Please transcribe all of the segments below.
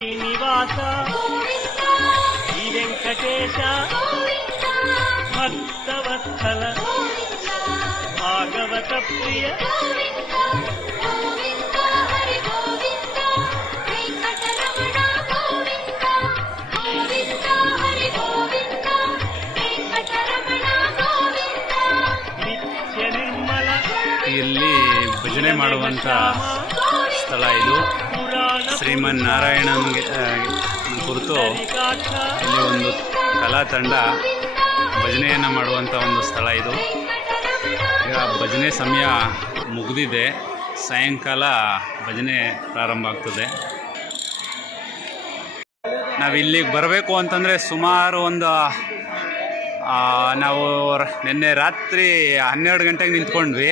శ్రీనివాస శ్రీ వెంకటేశ భక్తవత్సల భాగవత ప్రియ ನಿತ್ಯ ನಿರ್ಮಲ ಇಲ್ಲಿ ಭಜನೆ ಮಾಡುವಂಥ ಸ್ಥಳ ಇದು ಪುರಾಣ ಶ್ರೀಮನ್ ನಾರಾಯಣನ್ಗೆ ಕುರಿತು ಇಲ್ಲಿ ಒಂದು ಕಲಾ ತಂಡ ಭಜನೆಯನ್ನು ಮಾಡುವಂಥ ಒಂದು ಸ್ಥಳ ಇದು. ಈಗ ಭಜನೆ ಸಮಯ ಮುಗಿದಿದೆ. ಸಾಯಂಕಾಲ ಭಜನೆ ಪ್ರಾರಂಭ ಆಗ್ತದೆ. ನಾವು ಇಲ್ಲಿಗೆ ಬರಬೇಕು ಅಂತಂದರೆ ಸುಮಾರು ಒಂದು ನಾವು ನಿನ್ನೆ ರಾತ್ರಿ ಹನ್ನೆರಡು ಗಂಟೆಗೆ ನಿಂತ್ಕೊಂಡ್ವಿ.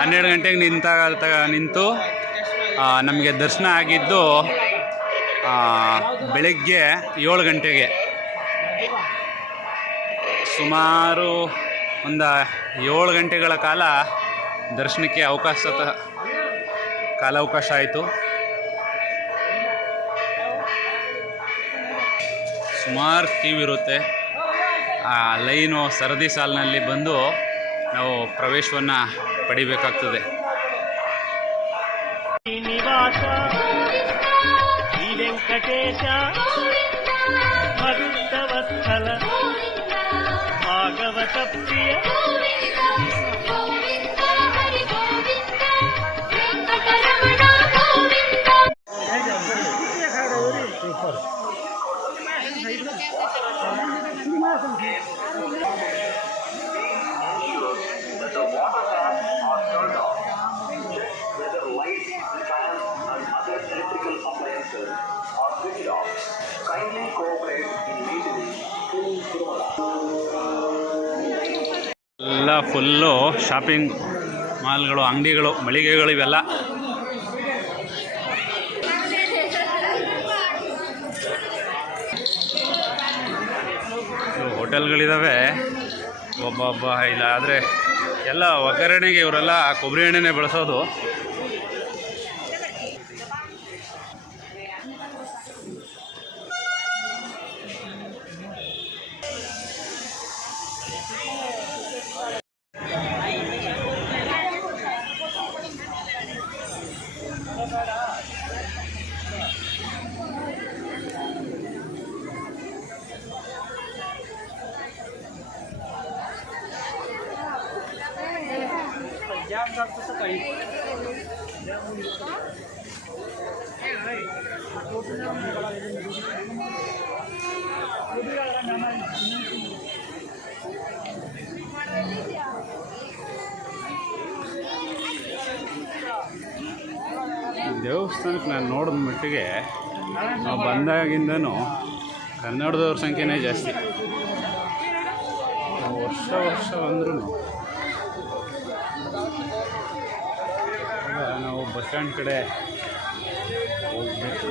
ಹನ್ನೆರಡು ಗಂಟೆಗೆ ನಿಂತಾಗ ನಿಂತು ನಮಗೆ ದರ್ಶನ ಆಗಿದ್ದು ಬೆಳಗ್ಗೆ ಏಳು ಗಂಟೆಗೆ. ಸುಮಾರು ಒಂದು ಏಳು ಗಂಟೆಗಳ ಕಾಲ ದರ್ಶನಕ್ಕೆ ಅವಕಾಶ ಕಾಲಾವಕಾಶ ಆಯಿತು. ಸುಮಾರು ಕ್ಯೂ ಇರುತ್ತೆ. ಆ, ಲೈನು ಸರದಿ ಸಾಲಿನಲ್ಲಿ ಬಂದು ನಾವು ಪ್ರವೇಶವನ್ನು ಪಡಿಬೇಕಾಗ್ತದೆ. శ్రీనివాస శ్రీ వెంకటేశ భగవత్స్థల భాగవత ప్రియ The water ಎಲ್ಲ ಫುಲ್ಲು ಶಾಪಿಂಗ್ ಮಾಲ್ಗಳು ಅಂಗಡಿಗಳು, ಮಳಿಗೆಗಳು ಇವೆಲ್ಲ. ಹೋಟೆಲ್ಗಳಿದ್ದಾವೆ ಒಬ್ಬೊಬ್ಬ ಇಲ್ಲ, ಆದರೆ ಎಲ್ಲ ಒಗ್ಗರಣೆಗೆ ಇವರೆಲ್ಲ ಕೊಬ್ಬರಿ ಎಣ್ಣೆನೇ ಬಳಸೋದು. ದೇವಸ್ಥಾನಕ್ಕೆ ನಾನು ನೋಡಿದ ಮಟ್ಟಿಗೆ ನಾವು ಬಂದಾಗಿಂದನೂ ಕನ್ನಡದವ್ರ ಸಂಖ್ಯೆನೇ ಜಾಸ್ತಿ. ವರ್ಷ ವರ್ಷ ಬಂದ್ರೂ ಬಸ್ ಸ್ಟ್ಯಾಂಡ್ ಕಡೆ ಹೋಗಬೇಕು